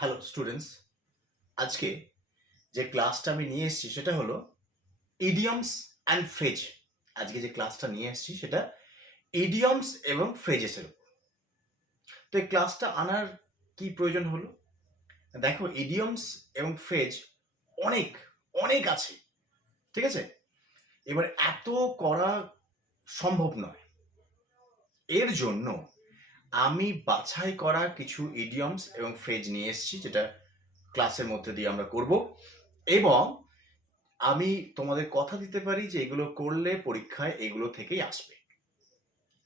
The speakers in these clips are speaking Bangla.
হ্যালো স্টুডেন্টস, আজকে যে ক্লাসটা আমি নিয়ে এসেছি সেটা হলো ইডিয়মস অ্যান্ড ফ্রেজ। আজকে যে ক্লাসটা নিয়ে এসেছি সেটা ইডিয়মস এবং ফ্রেজেসের উপর। তো এই ক্লাসটা আনার কি প্রয়োজন হলো? দেখো, ইডিয়মস এবং ফ্রেজ অনেক অনেক আছে, ঠিক আছে? এবার এত করা সম্ভব নয়। এর জন্য আমি বাছাই করা কিছু ইডিয়মস এবং ফ্রেজ নিয়ে এসেছি, যেটা ক্লাসের মধ্যে দিয়ে আমরা করব। এবং আমি তোমাদের কথা দিতে পারি যে এগুলো করলে পরীক্ষায় এগুলো থেকেই আসবে,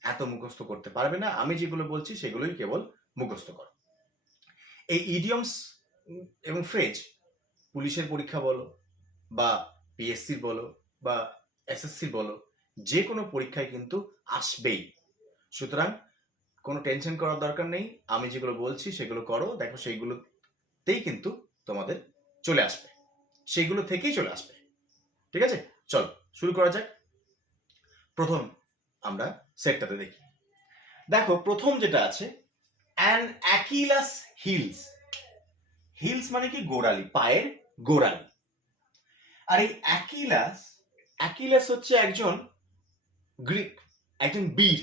এত মুখস্থ করতে পারবে না। আমি যেগুলো বলছি সেগুলোই কেবল মুখস্থ করো। এই ইডিয়মস এবং ফ্রেজ পুলিশের পরীক্ষা বলো বা পিএসসির বলো বা এসএসসির বলো, যে কোনো পরীক্ষায় কিন্তু আসবেই। সুতরাং কোনো টেনশন করার দরকার নেই। আমি যেগুলো বলছি সেগুলো করো, দেখো সেইগুলোতেই কিন্তু তোমাদের চলে আসবে, সেইগুলো থেকেই চলে আসবে। ঠিক আছে, চলো শুরু করা যাক। প্রথম আমরা সেটটাতে দেখি। দেখো, প্রথম যেটা আছে, অ্যান অ্যাকিলাস হিলস। হিলস মানে কি? গোড়ালি, পায়ের গোড়ালি। আর এই অ্যাকিলাস, অ্যাকিলাস হচ্ছে একজন গ্রিক, একজন বীর,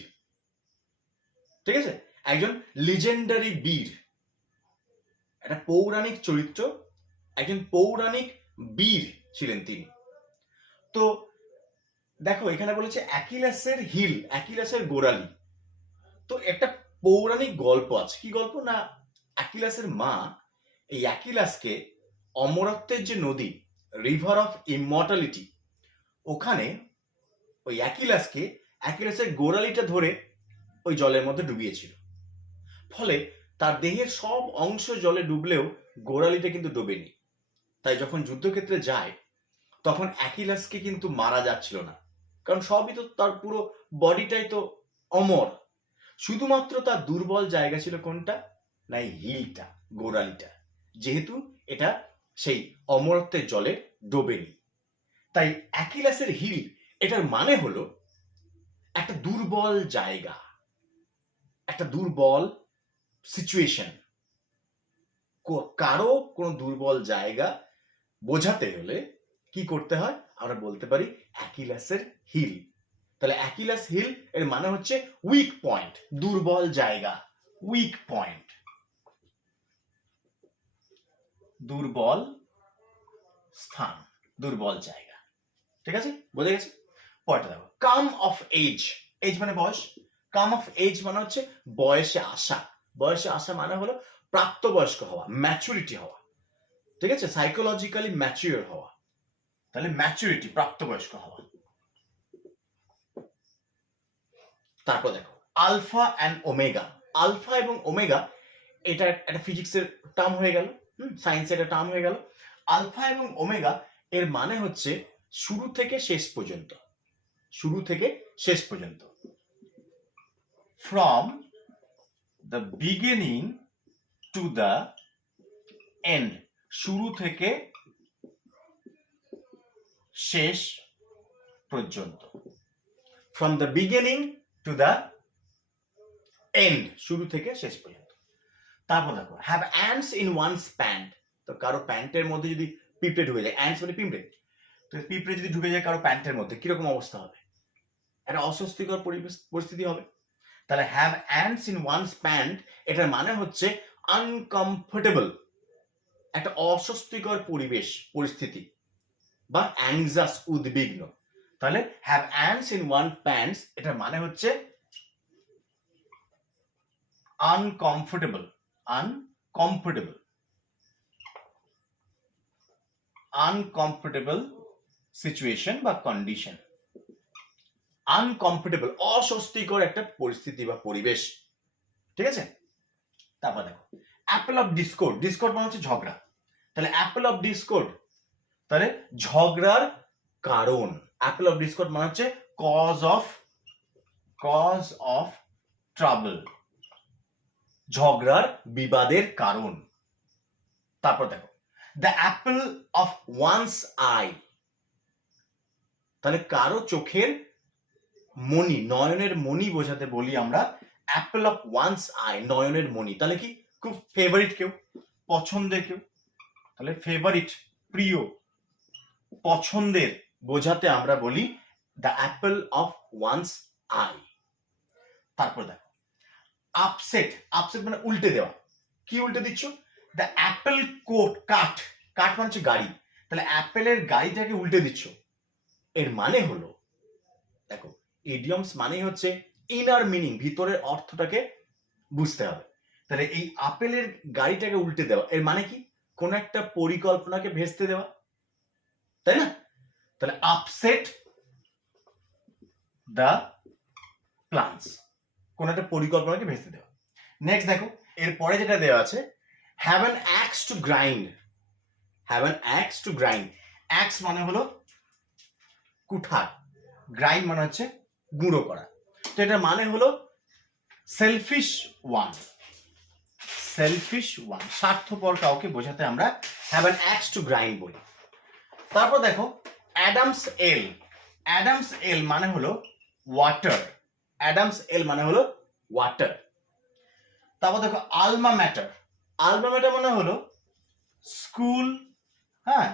ঠিক আছে? একজন লিজেন্ডারি বীর, একটা পৌরাণিক চরিত্র, একজন পৌরাণিক বীর ছিলেন তিনি। তো দেখো, এখানে বলেছে অ্যাকিলাসের হিল, অ্যাকিলাসের গোড়ালি। তো একটা পৌরাণিক গল্প আছে। কি গল্প? না, অ্যাকিলাসের মা এই অ্যাকিলাসকে অমরত্বের যে নদী, রিভার অফ ইমর্টালিটি, ওখানে ওই অ্যাকিলাসের গোড়ালিটা ধরে ওই জলের মধ্যে ডুবিয়েছিল। ফলে তার দেহের সব অংশ জলে ডুবলেও গোড়ালিটা কিন্তু ডোবেনি। তাই যখন যুদ্ধক্ষেত্রে যায় তখন অ্যাকিলাসকে কিন্তু মারা যাচ্ছিল না, কারণ সবই তো, তার পুরো বডিটাই তো অমর। শুধুমাত্র তার দুর্বল জায়গা ছিল কোনটা? না, এই হিলটা, গোড়ালিটা, যেহেতু এটা সেই অমরত্বের জলে ডোবেনি। তাই অ্যাকিলাসের হিল, এটার মানে হলো একটা দুর্বল জায়গা, একটা দুর্বল সিচুয়েশন। কারো কোনো দুর্বল জায়গা বোঝাতে হলে কি করতে হয়? আমরা বলতে পারি অ্যাকিলাসের হিল। তাহলে অ্যাকিলাস হিল এর মানে হচ্ছে উইক পয়েন্ট, দুর্বল জায়গা, উইক পয়েন্ট, দুর্বল স্থান, দুর্বল জায়গা। ঠিক আছে, বোঝা গেছে? পরেরটা দেখো, কাম অফ এজ। এজ মানে বয়স। কাম অফ এজ মানে হচ্ছে বয়সে আসা। বয়সে আসা মানে হলো প্রাপ্তবয়স্ক হওয়া, ম্যাচুরিটি হওয়া। ঠিক আছে, সাইকোলজিক্যালি ম্যাচিওর হওয়া। তাহলে ম্যাচুরিটি, প্রাপ্তবয়স্ক হওয়া। তারপর দেখো, আলফা অ্যান্ড ওমেগা। আলফা এবং ওমেগা, এটা একটা ফিজিক্সের টার্ম হয়ে গেল, সায়েন্সের একটা টার্ম হয়ে গেল। আলফা এবং ওমেগা এর মানে হচ্ছে শুরু থেকে শেষ পর্যন্ত, শুরু থেকে শেষ পর্যন্ত। From the beginning to the end, শুরু থেকে শেষ পর্যন্ত। From the beginning to the end, শুরু থেকে শেষ পর্যন্ত। তারপর দেখো, have ants in one's pants. তো কারো প্যান্টের মধ্যে যদি পিঁপড়ে ঢুকে যায়, অ্যান্টস মানে পিঁপড়ে, তো পিঁপড়ে যদি ঢুকে যায় কারো প্যান্টের মধ্যে, কিরকম অবস্থা হবে? একটা অস্বস্তিকর পরিস্থিতি হবে। তাহলে have ants in one's pants, এটার মানে হচ্ছে আনকমফোর্টেবল, একটা অস্বস্তিকর পরিবেশ, পরিস্থিতি, বা অ্যাংজাস, উদ্বিগ্ন। তাহলে have ants in one pants, এটার মানে হচ্ছে আনকমফোর্টেবল, আনকমফোর্টেবল, আনকমফোর্টেবল সিচুয়েশন বা কন্ডিশন। আনকমফোর্টেবল, অস্বস্তিকর একটা পরিস্থিতি বা পরিবেশ। ঠিক আছে, তারপর দেখো, অ্যাপেল অফ ডিসকর্ড। ডিসকর্ড মানে হচ্ছে ঝগড়া। তাহলে অ্যাপেল অফ ডিসকর্ড, তাহলে ঝগড়ার কারণ। অ্যাপেল অফ ডিসকর্ড মানে হচ্ছে কজ অফ ট্রাবল, ঝগড়ার, বিবাদের কারণ। তারপর দেখো, the Apple of wands I, তাহলে কারো চোখের মণি, নয়নের মণি বোঝাতে বলি আমরা অ্যাপেল অফ ওয়ান্স আই, নয়নের মণি। তাহলে কি? খুব ফেভারিট কেউ, পছন্দের কেউ, তাহলে ফেভারিট, প্রিয়, পছন্দের বোঝাতে আমরা বলি the Apple of wands I. তারপর দেখো আপসেট, আপসেট মানে উল্টে দেওয়া। কি উল্টে দিচ্ছ? দ্য অ্যাপল কোট, কাট, কাট মানে হচ্ছে গাড়ি, তাহলে অ্যাপেলের গাড়িটাকে উল্টে দিচ্ছ। এর মানে হলো, দেখো ইডিয়মস মানেই হচ্ছে ইনার মিনিং, ভিতরের অর্থটাকে বুঝতে হবে। তাহলে এই আপেলের গাড়িটাকে উল্টে দেওয়া এর মানে কি? কোন একটা পরিকল্পনাকে ভেস্তে দেওয়া, তাই না? তাহলে আপসেট দ্য প্ল্যানস, কোন একটা পরিকল্পনাকে ভেস্তে দেওয়া। নেক্সট দেখো এরপরে যেটা দেওয়া আছে, have an axe to grind, have an axe to grind. Axe মানে হলো কুঠার, গ্রাইন্ড মানে হচ্ছে গুঁড়ো করা। তো এটার মানে হলো সেলফিশ ওয়ান, সেলফিশ ওয়ান, স্বার্থপর কাউকে বোঝাতে আমরা have an axe to grind বলি। তারপর দেখো অ্যাডামস এল, অ্যাডামস এল মানে হলো ওয়াটার, অ্যাডামস এল মানে হলো ওয়াটার। তারপর দেখো আলমা ম্যাটার, আলমা ম্যাটার মানে হলো স্কুল, হ্যাঁ,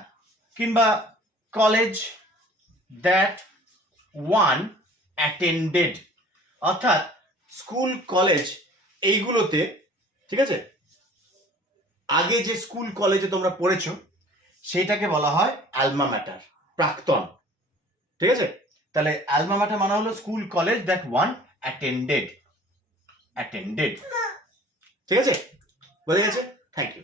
কিংবা কলেজ দ্যাট ওয়ান অ্যাটেন্ডেড, অর্থাৎ স্কুল কলেজ এইগুলোতে, ঠিক আছে, আগে যে স্কুল কলেজে তোমরা পড়েছো সেটাকে বলা হয় আলমা ম্যাটার, প্রাক্তন, ঠিক আছে। তাহলে আলমা ম্যাটার মানে হলো school college that one attended, attended, ঠিক আছে, বোঝা গেছে? Thank you.